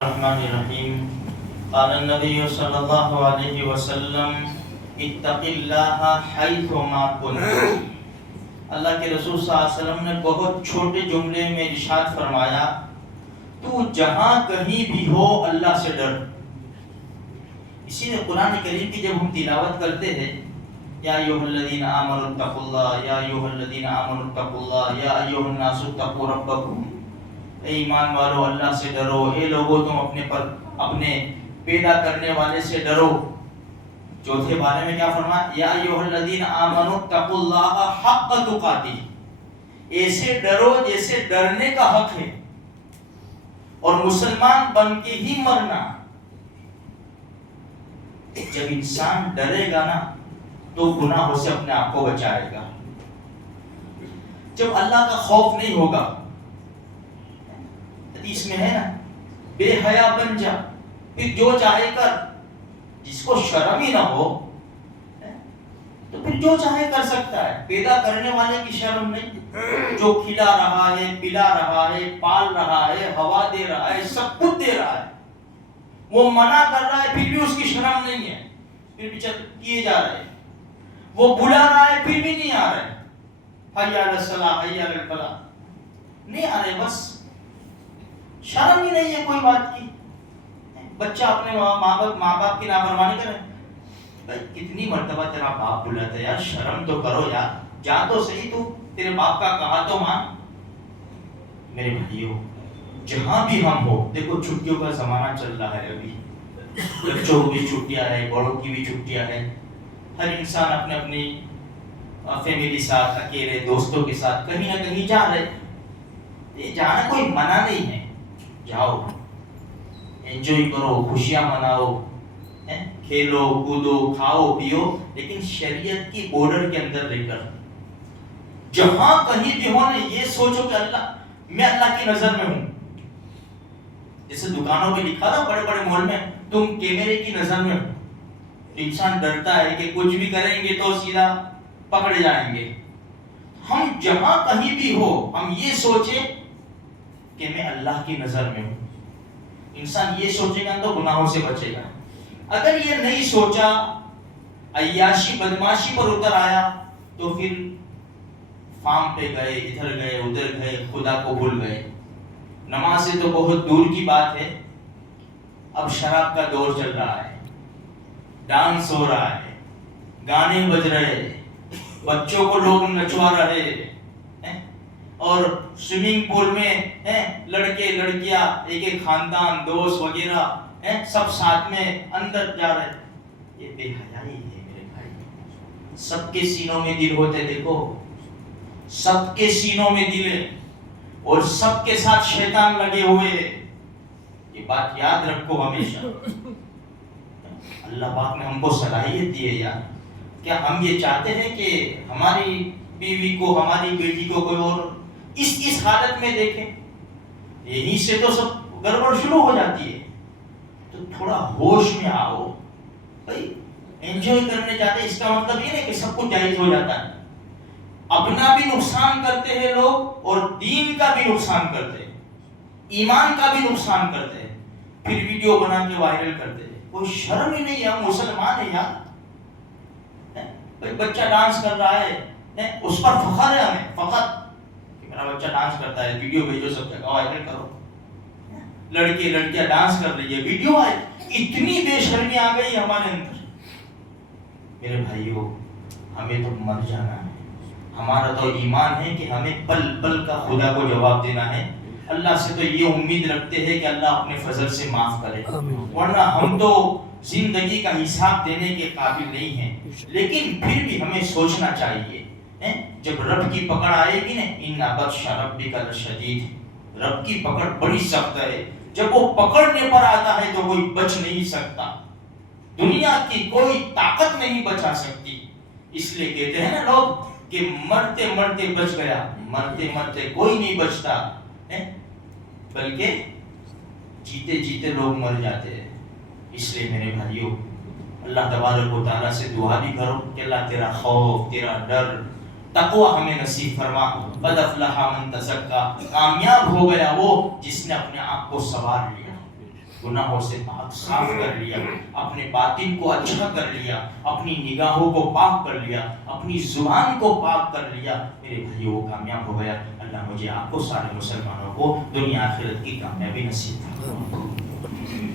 الرحمن الرحیم قال النبی صلی اللہ علیہ وسلم اتق اللہ حیثما کنت۔ اللہ کے رسول صلی اللہ علیہ وسلم نے بہت چھوٹے جملے میں ارشاد فرمایا، تو جہاں کہیں بھی ہو اللہ سے ڈر۔ اسی لیے قرآن کریم کی جب ہم تلاوت کرتے ہیں، یا ایھا الذین آمنوا اتقوا اللہ، یا ایھا الذین آمنوا اتقوا اللہ، یا ایھا الناس اتقوا ربکم، اے ایمان والو اللہ سے ڈرو، اے لوگو تم اپنے پیدا کرنے والے سے ڈرو۔ چوتھے بارے میں کیا فرمایا؟ یا ایھا الذین آمنوا اتقوا اللہ حق تقاتہ، ایسے ڈرو جیسے ڈرنے کا حق ہے، اور مسلمان بن کے ہی مرنا۔ جب انسان ڈرے گا نا تو گناہوں سے اپنے آپ کو بچائے گا۔ جب اللہ کا خوف نہیں ہوگا، حدیث میں ہے نا، بے حیا بن جا، پھر جو چاہے کر۔ جس کو شرم ہی نہ ہو تو پھر جو چاہے کر سکتا ہے۔ پیدا کرنے والے کی شرم نہیں، جو کھلا رہا ہے، پلا رہا ہے، پال رہا ہے، ہوا دے رہا ہے، سب کچھ دے رہا ہے، وہ منع کر رہا ہے پھر بھی اس کی شرم نہیں ہے، پھر بھی کیے جا رہے ہیں۔ وہ بلا رہا ہے پھر بھی نہیں آ رہے، حی علی الصلاۃ حی علی الفلاح، نہیں آ رہے، بس شرم ہی نہیں ہے کوئی بات کی۔ بچہ اپنے ماں باپ کی نافرمانی کرے، بھائی کتنی مرتبہ تیرا باپ بلاتا ہے، یار شرم تو کرو یار، جا تو صحیح، تو تیرے باپ کا کہا تو مان۔ میرے بھائیو، جہاں بھی ہم ہو، دیکھو چھٹیوں کا زمانہ چل رہا ہے، ابھی بچوں کی بھی چھٹیاں ہیں، بڑوں کی بھی چھٹیاں ہیں، ہر انسان اپنے اپنی فیملی ساتھ، اکیلے دوستوں کے ساتھ کہیں نہ کہیں جا رہے۔ یہ جانا کوئی منع نہیں ہے، جاؤ، انجوائے کرو، خوشیاں مناؤ، کھیلو کودو، کھاؤ پیو، لیکن شریعت کی بارڈر کے اندر رہ کر۔ جہاں کہیں بھی ہو نا، یہ سوچو کہ میں اللہ کی نظر میں ہوں۔ جیسے دکانوں پہ لکھا تھا بڑے بڑے مال میں، تم کیمرے کی نظر میں ہو، انسان ڈرتا ہے کہ کچھ بھی کریں گے تو سیدھا پکڑے جائیں گے۔ ہم جہاں کہیں بھی ہو، ہم یہ سوچیں کہ میں اللہ کی نظر میں ہوں۔ انسان یہ سوچے گا تو گناہوں سے بچے گا۔ اگر یہ نہیں سوچا، عیاشی بدماشی پر اتر آیا، تو پھر فارم پہ گئے، ادھر گئے ادھر گئے، خدا کو بھول گئے۔ نماز سے تو بہت دور کی بات ہے، اب شراب کا دور چل رہا ہے، ڈانس ہو رہا ہے، گانے بج رہے، بچوں کو لوگ نچوا رہے، اور سوئمنگ پول میں لڑکے لڑکیاں، ایک ایک خاندان، دوست وغیرہ سب ساتھ میں اندر جا رہے۔ یہ بے حیائی ہے میرے بھائی۔ سب کے سینوں میں دل ہوتے، دیکھو سب کے سینوں میں دل ہے، اور سب کے ساتھ شیطان لگے ہوئے ہیں۔ یہ بات یاد رکھو ہمیشہ۔ اللہ پاک نے ہم کو صلاحیت دی ہے یار، کیا ہم یہ چاہتے ہیں کہ ہماری بیوی کو، ہماری بیٹی کو کوئی اور اس حالت میں دیکھیں؟ یہیں سے تو سب گڑبڑ شروع ہو جاتی ہے۔ تو تھوڑا ہوش میں آؤ بھائی، انجوائے کرنے جاتے، اس کا مطلب یہ نہیں کہ سب کچھ جائز ہو جاتا ہے۔ اپنا بھی نقصان کرتے ہیں لوگ، اور دین کا بھی نقصان کرتے ہیں، ایمان کا بھی نقصان کرتے ہیں، پھر ویڈیو بنا کے وائرل کرتے ہیں۔ کوئی شرم ہی نہیں ہے، ہم مسلمان ہیں یار۔ بچہ ڈانس کر رہا ہے، اس پر فخر ہے ہمیں، فخر کہ میرا بچہ ڈانس کرتا ہے، ویڈیو بھیجو، سب جگہ وائرل کرو۔ لڑکے لڑکیاں ڈانس کر رہی ہے، ویڈیو آئے، اتنی بے شرمی آ گئی ہمارے اندر۔ میرے بھائیو، ہمیں تو مر جانا ہے، ہمارا تو ایمان ہے کہ ہمیں پل پل کا خدا کو جواب دینا ہے۔ اللہ سے تو یہ امید رکھتے ہیں کہ اللہ اپنے فضل سے معاف کرے، ورنہ ہم تو زندگی کا حساب دینے کے قابل نہیں ہیں۔ لیکن پھر بھی ہمیں سوچنا چاہیے، جب رب کی پکڑ آئے گی نا، ان بطش ربک لشدید، رب کی پکڑ بڑی سخت ہے۔ جب وہ پکڑنے پر آتا ہے تو کوئی بچ نہیں سکتا، دنیا کی کوئی طاقت نہیں بچا سکتی۔ اس لیے کہتے ہیں نا لوگ کہ مرتے مرتے بچ گیا، مرتے مرتے کوئی نہیں بچتا، بلکہ جیتے جیتے لوگ مر جاتے ہیں۔ اس لیے میرے بھائیوں، اللہ تبارک و تعالیٰ سے دعا بھی کرو کہ اللہ تیرا خوف، تیرا ڈر، تقوی ہمیں نصیب فرما۔ قد افلح من تزکا، کامیاب ہو گیا وہ جس نے اپنے آپ کو سنوار لیا۔ گناہوں سے پاک صاف کر لیا، اپنے باطن کو اچھا کر لیا، اپنی نگاہوں کو پاک کر لیا، اپنی زبان کو پاک کر لیا، میرے بھائیو وہ کامیاب ہو گیا۔ اللہ مجھے آپ کو سارے مسلمانوں کو دنیا آخرت کی کامیابی نصیب فرمائے۔